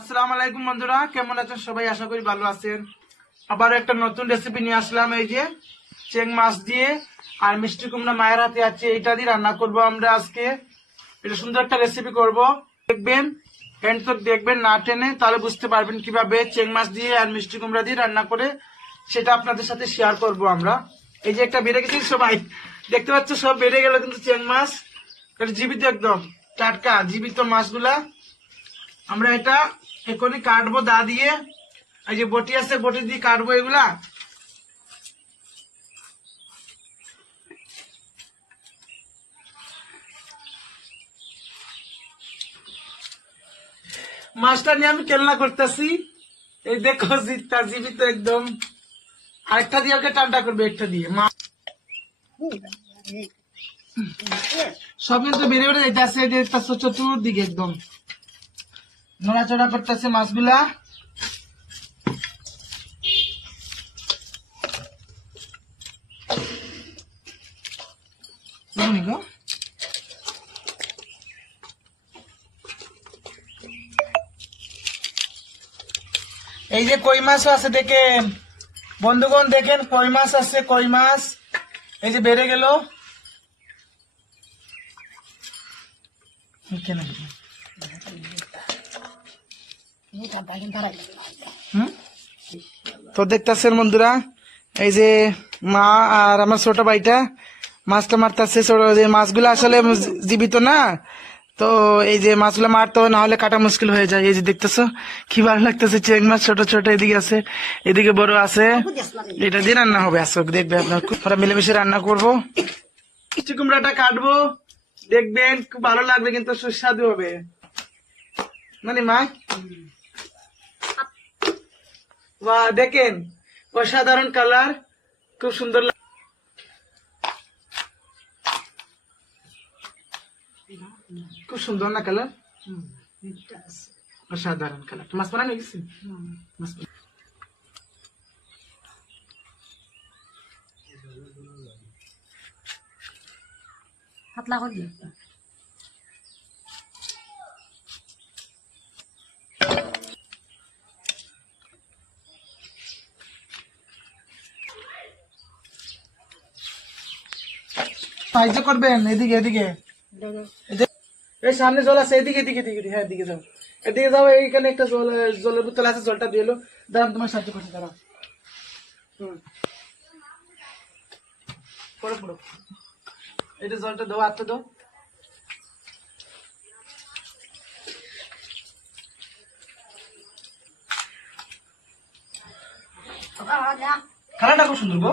আসসালামু আলাইকুম বন্ধুরা, কেমন আছেন সবাই? আশা করি ভালো আছেন। আবার একটা নতুন রেসিপি নিয়ে আসলাম, এই যে চেং মাছ দিয়ে আর মিষ্টি কুমড়া মায়ের হাতে আছে। এটা দিয়ে রান্না করব আমরা আজকে। এটা সুন্দর একটা রেসিপি করব। দেখবেন এন্ড তো দেখবেন, না টেনে, তাহলে বুঝতে পারবেন কীভাবে চেং মাছ দিয়ে আর মিষ্টি কুমড়া দিয়ে রান্না করে সেটা আপনাদের সাথে শেয়ার করব আমরা। এই যে একটা বেড়ে গেছি সবাই, দেখতে পাচ্ছ সব বেড়ে গেল কিন্তু চেং মাছ। এটা জীবিত একদম, টাটকা, জীবিত মাছগুলা। আমরা এটা এখনই কাটবো, দা দিয়ে। এই যে বটি আছে, বটি দিয়ে কাটবো এগুলা। মাছটা নিয়ে আমি কেলনা করতেছি। এই দেখো, জিতটা জীবিত একদম। আরেকটা দিয়ে ওকে টানটা করবে, একটা দিয়ে। মা সব কিন্তু বেড়ে বেড়ে যাইতেছে দেখতেছো চতুর্দিকে একদম। নড়াচড়া করতেছে মাছগুলা। এই যে কই মাছ আছে দেখেন বন্ধুগণ, দেখেন কই মাছ আছে, কই মাছ এই যে বেড়ে গেল কেন? তো দেখতেছেন বন্ধুরা, এই যে মা আর আমার ছোট ভাইটা মাছটা মারতেছে যে মাছগুলো আসলে জীবিত না, তো এই যে মাছগুলো মারতে না হলে কাটা মুশকিল হয়ে যায়। এই যে দেখতেছো, কি ভালো লাগতেছে, চেং মাছ ছোট ছোট এদিকে আছে, এদিকে বড় আছে। এটা দিয়ে রান্না হবে আসো দেখবে আপনার আমরা মিলেমিশে রান্না করব। কুমড়াটা কাটবো, দেখবেন খুব ভালো লাগবে কিন্তু সুস্বাদু হবে। মানে মা? বা দেখেন, অসাধারণ কালার খুব সুন্দর খুব সুন্দর না কালার অসাধারণ কালার মাছ বানানো গেছি? বানানো। পাতলা সাহায্য করবেন? এদিকে এদিকে। এই সামনে জল আছে, এদিকে এদিকে এদিকে হ্যাঁ এদিকে যাও। এদিকে যাও, এইখানে একটা জল, জলের বোতল আছে, জলটা দিয়ে এলো। দাঁড়ান, তোমার সাহায্য করছি, দাঁড়াও। হুম। পড়ো এটা জলটা দাও আটটা দাও। খানাটা খুব সুন্দর গো।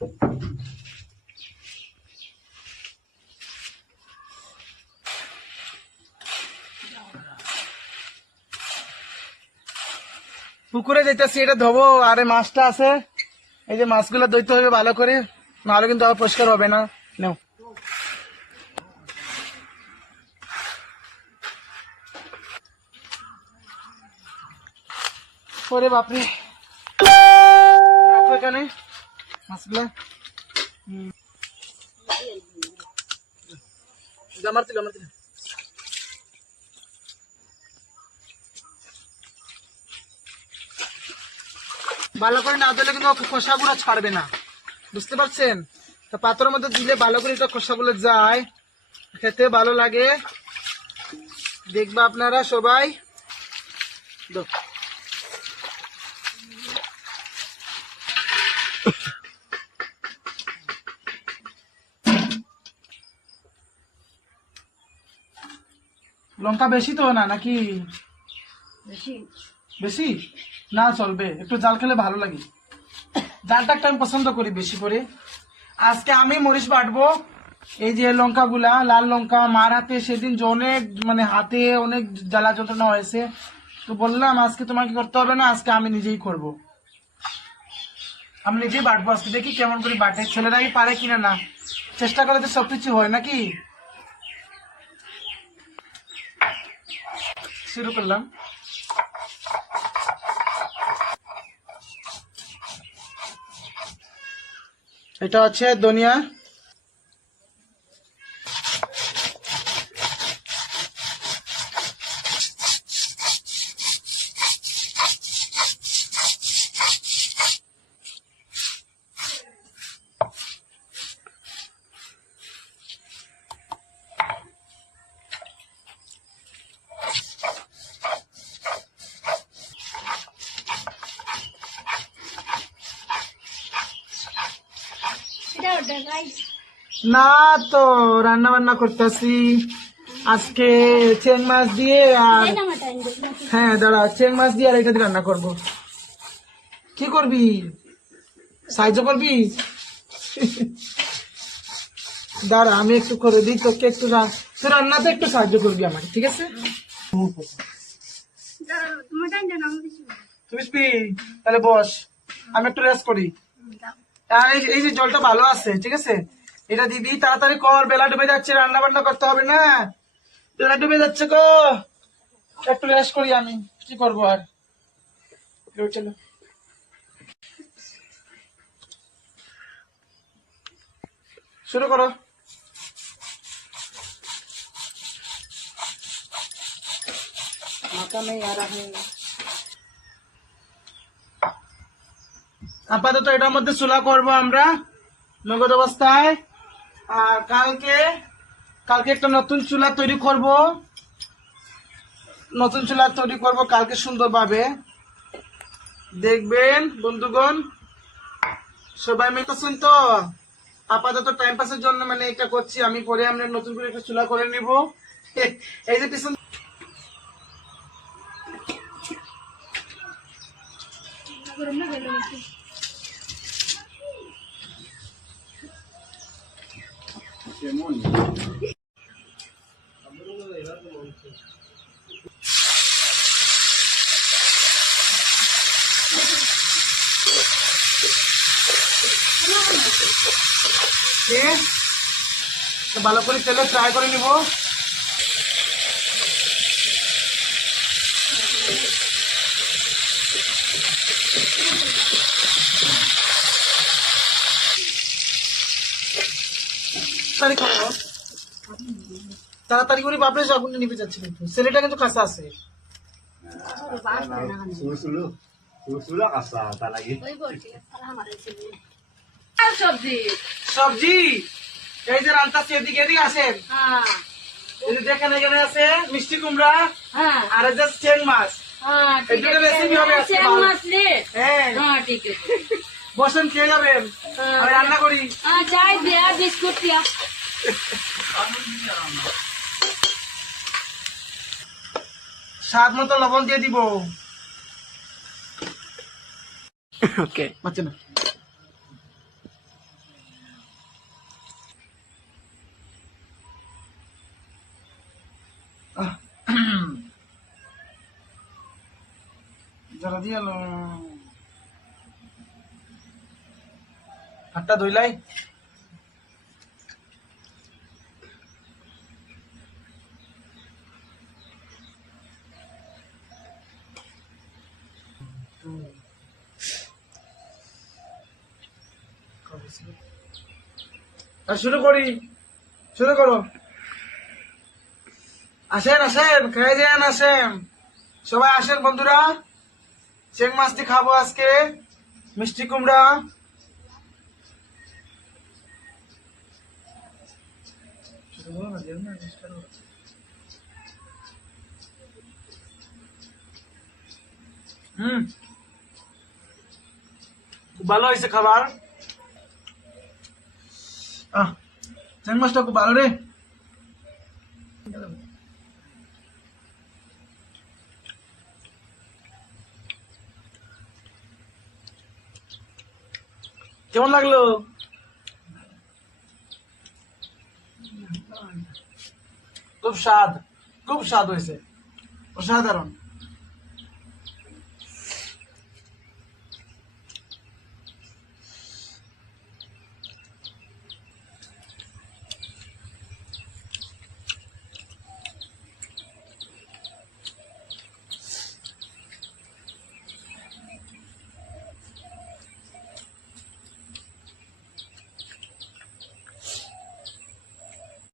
পুকুরে যেতেছি এটা ধোবো, আরে মাছটা আছে। এই যে মাছগুলো দইতে হবে ভালো করে, নাহলে কিন্তু আবার পরিষ্কার হবে না। নাও। ওরে বাপরে। এখানে। ভালো করে না দিলে কিন্তু খোসাগুলো ছাড়বে না। বুঝতে পারছেন? তো পাত্রের মধ্যে দিলে ভালো করে এটা খোসাগুলো যায়। খেতে ভালো লাগে। দেখবা আপনারা সবাই। দাও। লঙ্কা বেশি তো না নাকি? বেশি। বেশি? না চলবে একটু জাল খেলে ভালো লাগে। জালটা একটা আমি পছন্দ করি বেশি করে। আজকে আমি মরিচ বাটবো। এই যে লঙ্কা গুলা লাল লঙ্কা মার হাতে সেদিন যে অনেক মানে হাতে অনেক জ্বালা যন্ত্রণা হয়েছে। তো বললাম আজকে তোমাকে করতে হবে না আজকে আমি নিজেই করব। আমি নিজেই বাটবো আজকে দেখি কেমন করে বাটে। ছেলেরা কি পারে কিনা না। চেষ্টা করলে তো সবকিছু হয় নাকি? শুরু করলাম। এটা হচ্ছে দুনিয়া। না তো রান্না বান্না করতেছি। আজকে চেং মাছ দিয়ে আর হ্যাঁ দাঁড়া চেং মাছ দিয়ে আর এটা দিয়ে রান্না করব। কি করবি? সাহায্য করবি? দাঁড়া আমি একটু করে দিই তোকে একটু তুই রান্নাতে একটু সাহায্য করবি আমাকে ঠিক আছে? তুমি তাহলে বস আমি একটু রেস্ট করি। এই যে জলটা ভালো আছে, ঠিক আছে? এটা দিদি তাড়াতাড়ি কর, বেলা ডুবে যাচ্ছে রান্না বান্না করতে হবে না। বেলা ডুবে যাচ্ছে গো। একটু রেস্ট করি আমি, কি করব আর? চলো। শুরু করো। মাথা নেই, আর আমি আপাতত এটার মধ্যে চুলা করব আমরা নগদ অবস্থায়। আর কালকে কালকে একটা নতুন চুলা তৈরি করব। নতুন চুলা তৈরি করব কালকে সুন্দরভাবে। দেখবেন বন্ধুগণ সবাই মিলতেছেন তো? আপাতত টাইম পাসের জন্য মানে এটা করছি আমি পরে আমরা নতুন করে একটা চুলা করে নিব। এই যে পিছন এ, তো ভালো করে তেলে ফ্রাই করে নিব। তাড়াতাড়ি করো করে বাপরে আগুনটা নিভে যাচ্ছে কিন্তু ছেলেটা কিন্তু কাঁচা আছে। সবজি। এই যে রান্তাচ্ছি এদিকে এদিকে আসেন। দেখেন এখানে আছে মিষ্টি কুমড়া আর যে চেং মাছ। হ্যাঁ ঠিক আছে। বসেন খেয়ে যাবেন। হ্যাঁ। আমি রান্না করি। চাই দিয়া বিস্কুট দিয়া। স্বাদ মতো লবণ দিয়ে দিব। ওকে। পাচ্ছে না। জ্বালা দিয়ে হাতটা ধুইলাই শুরু করি। শুরু করো। আসেন আসেন, খেয়ে যান, আসেন। সবাই আসেন, বন্ধুরা। চেং মাছটি খাব আজকে। মিষ্টি কুমড়া। হুম। খুব ভালো হয়েছে খাবার। আহ চেং মাছটা খুব ভালো রে। কেমন লাগল? খুব স্বাদ খুব স্বাদ হয়েছে। অসাধারণ।